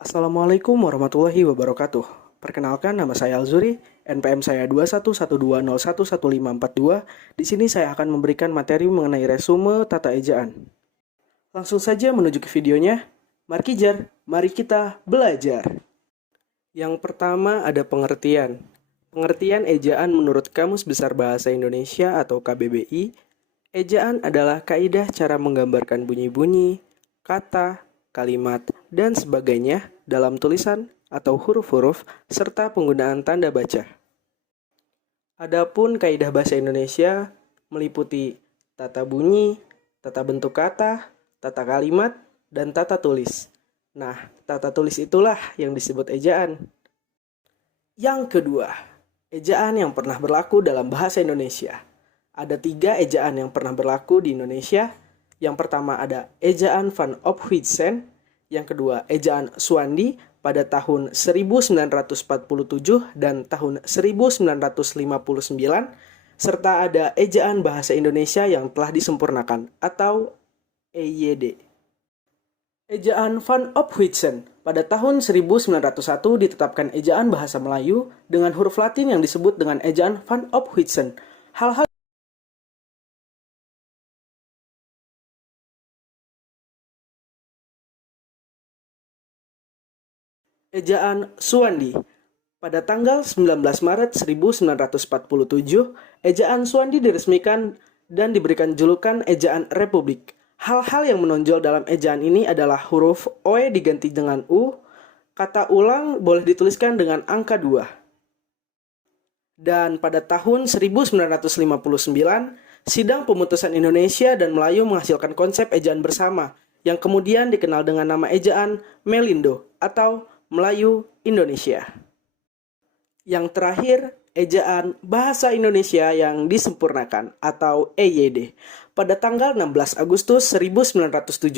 Assalamualaikum warahmatullahi wabarakatuh. Perkenalkan, nama saya Alzuri, NPM saya 2112011542. Di sini saya akan memberikan materi mengenai resume tata ejaan. Langsung saja menuju ke videonya. Mari kita belajar. Yang pertama ada pengertian. Pengertian ejaan menurut Kamus Besar Bahasa Indonesia atau KBBI. Ejaan adalah kaidah cara menggambarkan bunyi-bunyi, kata, kalimat, dan sebagainya dalam tulisan atau huruf-huruf serta penggunaan tanda baca. Adapun kaidah bahasa Indonesia meliputi tata bunyi, tata bentuk kata, tata kalimat, dan tata tulis. Nah, tata tulis itulah yang disebut ejaan. Yang kedua, ejaan yang pernah berlaku dalam bahasa Indonesia. Ada 3 ejaan yang pernah berlaku di Indonesia. Yang pertama ada ejaan Van Ophuijsen, yang kedua ejaan Suwandi pada tahun 1947 dan tahun 1959, serta ada ejaan bahasa Indonesia yang telah disempurnakan atau EYD. Ejaan Van Ophuijsen pada tahun 1901 ditetapkan ejaan bahasa Melayu dengan huruf Latin yang disebut dengan ejaan Van Ophuijsen. Hal-hal Ejaan Suwandi. Pada tanggal 19 Maret 1947, ejaan Suwandi diresmikan dan diberikan julukan ejaan Republik. Hal-hal yang menonjol dalam ejaan ini adalah huruf OE diganti dengan U, kata ulang boleh dituliskan dengan angka 2. Dan pada tahun 1959, Sidang Pemutusan Indonesia dan Melayu menghasilkan konsep ejaan bersama, yang kemudian dikenal dengan nama ejaan Melindo atau Melayu Indonesia. Yang terakhir, ejaan Bahasa Indonesia yang disempurnakan atau EYD. Pada tanggal 16 Agustus 1972,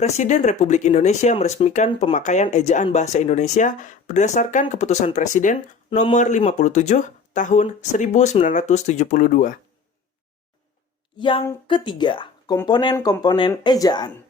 Presiden Republik Indonesia meresmikan pemakaian ejaan Bahasa Indonesia berdasarkan keputusan Presiden nomor 57 tahun 1972. Yang ketiga, komponen-komponen ejaan.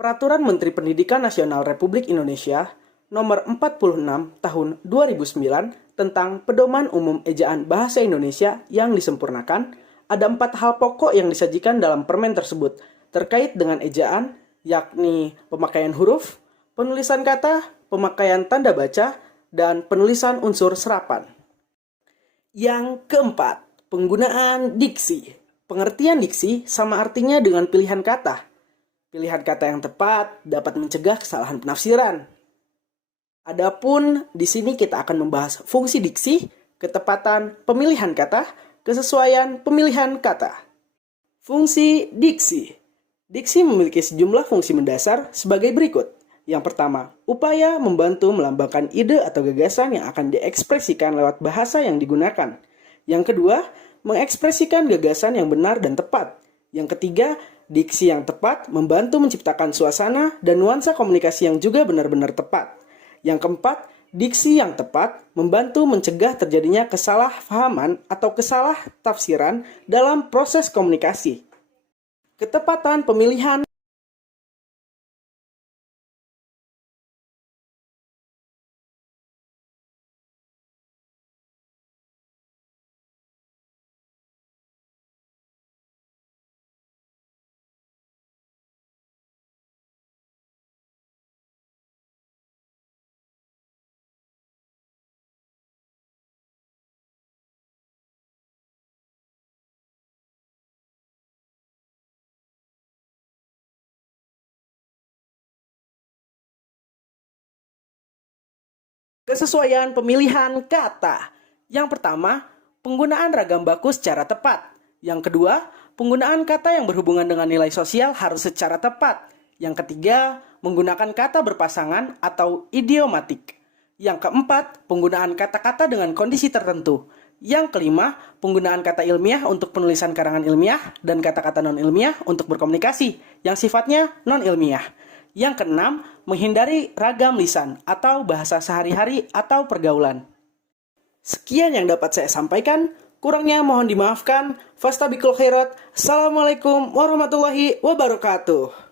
Peraturan Menteri Pendidikan Nasional Republik Indonesia Nomor 46 Tahun 2009 tentang Pedoman Umum Ejaan Bahasa Indonesia yang disempurnakan, ada 4 hal pokok yang disajikan dalam permen tersebut terkait dengan ejaan, yakni pemakaian huruf, penulisan kata, pemakaian tanda baca, dan penulisan unsur serapan. Yang keempat, penggunaan diksi. Pengertian diksi sama artinya dengan pilihan kata. Pilihan kata yang tepat dapat mencegah kesalahan penafsiran. Adapun di sini kita akan membahas fungsi diksi, ketepatan pemilihan kata, kesesuaian pemilihan kata. Fungsi diksi. Diksi memiliki sejumlah fungsi mendasar sebagai berikut. Yang pertama, upaya membantu melambangkan ide atau gagasan yang akan diekspresikan lewat bahasa yang digunakan. Yang kedua, mengekspresikan gagasan yang benar dan tepat. Yang ketiga, diksi yang tepat membantu menciptakan suasana dan nuansa komunikasi yang juga benar-benar tepat. Yang keempat, diksi yang tepat membantu mencegah terjadinya kesalahpahaman atau kesalah tafsiran dalam proses komunikasi. Ketepatan pemilihan. Kesesuaian pemilihan kata. Yang pertama, penggunaan ragam baku secara tepat. Yang kedua, penggunaan kata yang berhubungan dengan nilai sosial harus secara tepat. Yang ketiga, menggunakan kata berpasangan atau idiomatik. Yang keempat, penggunaan kata-kata dengan kondisi tertentu. Yang kelima, penggunaan kata ilmiah untuk penulisan karangan ilmiah dan kata-kata non-ilmiah untuk berkomunikasi yang sifatnya non-ilmiah. Yang keenam, menghindari ragam lisan atau bahasa sehari-hari atau pergaulan. Sekian yang dapat saya sampaikan, kurangnya mohon dimaafkan. Fastabikul khairat. Assalamualaikum warahmatullahi wabarakatuh.